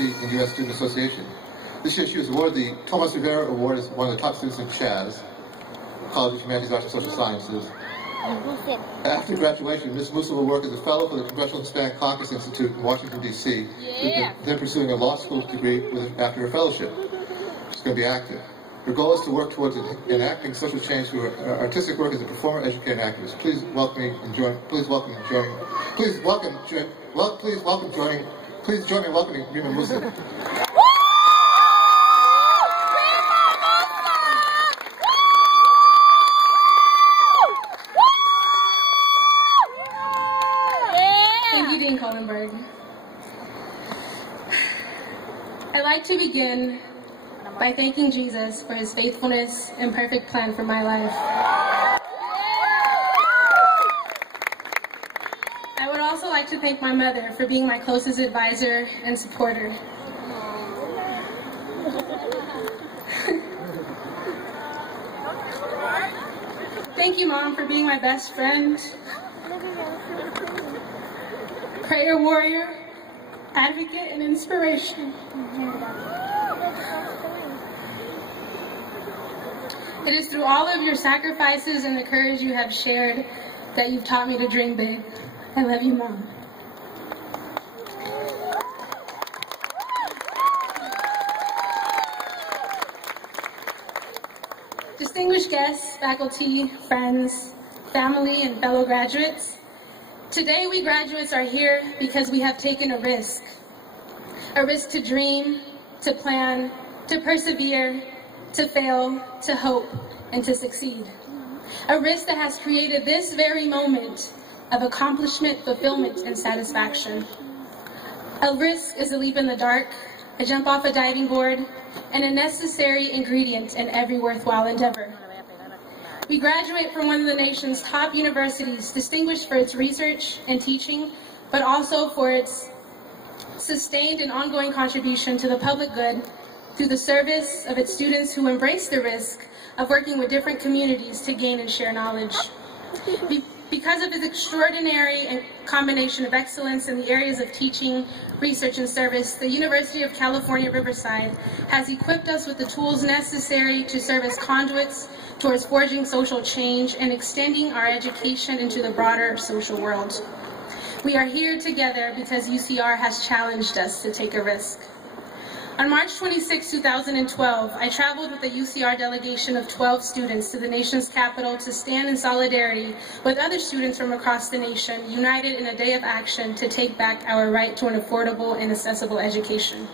seat in U.S. Student Association. This year she was awarded the Tomas Rivera Award as one of the top students in CHAS, College of Humanities, Arts, and Social Sciences. After graduation, Ms. Musa will work as a fellow for the Congressional Hispanic Caucus Institute in Washington, D.C., then pursuing a law school degree after her fellowship. She's going to be active. Her goal is to work towards enacting social change through her artistic work as a performer, educator, and activist. Please welcome me and join. Please join me in welcoming Reema Musa. I'd like to begin by thanking Jesus for his faithfulness and perfect plan for my life. I would also like to thank my mother for being my closest advisor and supporter. Thank you, Mom, for being my best friend, prayer warrior, advocate, and inspiration. It is through all of your sacrifices and the courage you have shared that you've taught me to dream big. I love you, Mom. Distinguished guests, faculty, friends, family, and fellow graduates, today we graduates are here because we have taken a risk to dream, to plan, to persevere, to fail, to hope, and to succeed. A risk that has created this very moment of accomplishment, fulfillment, and satisfaction. A risk is a leap in the dark, a jump off a diving board, and a necessary ingredient in every worthwhile endeavor. We graduate from one of the nation's top universities, distinguished for its research and teaching, but also for its sustained and ongoing contribution to the public good through the service of its students who embrace the risk of working with different communities to gain and share knowledge. Because of its extraordinary combination of excellence in the areas of teaching, research, and service, the University of California, Riverside has equipped us with the tools necessary to serve as conduits towards forging social change and extending our education into the broader social world. We are here together because UCR has challenged us to take a risk. On March 26, 2012, I traveled with a UCR delegation of 12 students to the nation's capital to stand in solidarity with other students from across the nation, united in a day of action to take back our right to an affordable and accessible education.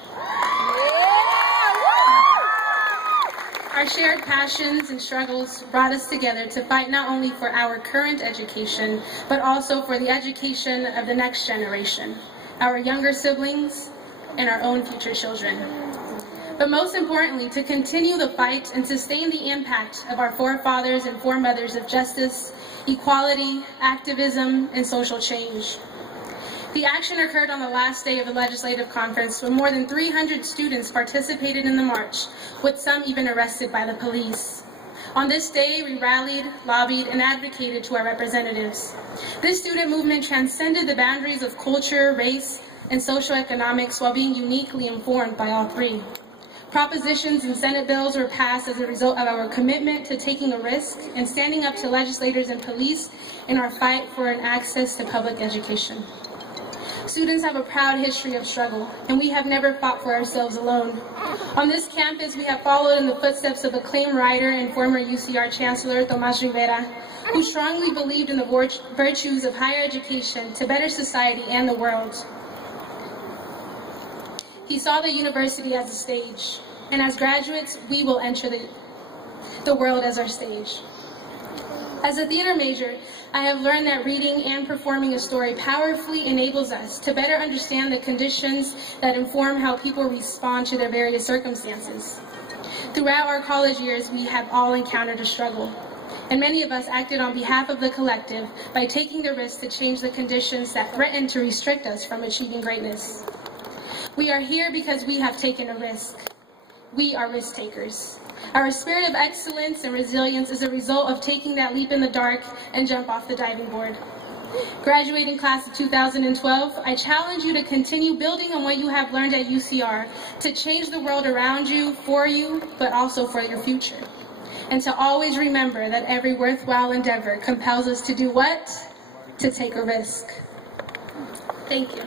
Our shared passions and struggles brought us together to fight not only for our current education, but also for the education of the next generation, our younger siblings, and our own future children. But most importantly, to continue the fight and sustain the impact of our forefathers and foremothers of justice, equality, activism, and social change. The action occurred on the last day of the legislative conference when more than 300 students participated in the march, with some even arrested by the police. On this day, we rallied, lobbied, and advocated to our representatives. This student movement transcended the boundaries of culture, race, and socioeconomics while being uniquely informed by all three. Propositions and Senate bills were passed as a result of our commitment to taking a risk and standing up to legislators and police in our fight for an access to public education. Students have a proud history of struggle, and we have never fought for ourselves alone. On this campus, we have followed in the footsteps of acclaimed writer and former UCR Chancellor Tomas Rivera, who strongly believed in the virtues of higher education to better society and the world. He saw the university as a stage, and as graduates, we will enter the world as our stage. As a theater major, I have learned that reading and performing a story powerfully enables us to better understand the conditions that inform how people respond to their various circumstances. Throughout our college years, we have all encountered a struggle, and many of us acted on behalf of the collective by taking the risk to change the conditions that threaten to restrict us from achieving greatness. We are here because we have taken a risk. We are risk takers. Our spirit of excellence and resilience is a result of taking that leap in the dark and jump off the diving board. Graduating class of 2012, I challenge you to continue building on what you have learned at UCR to change the world around you, for you, but also for your future. And to always remember that every worthwhile endeavor compels us to do what? To take a risk. Thank you.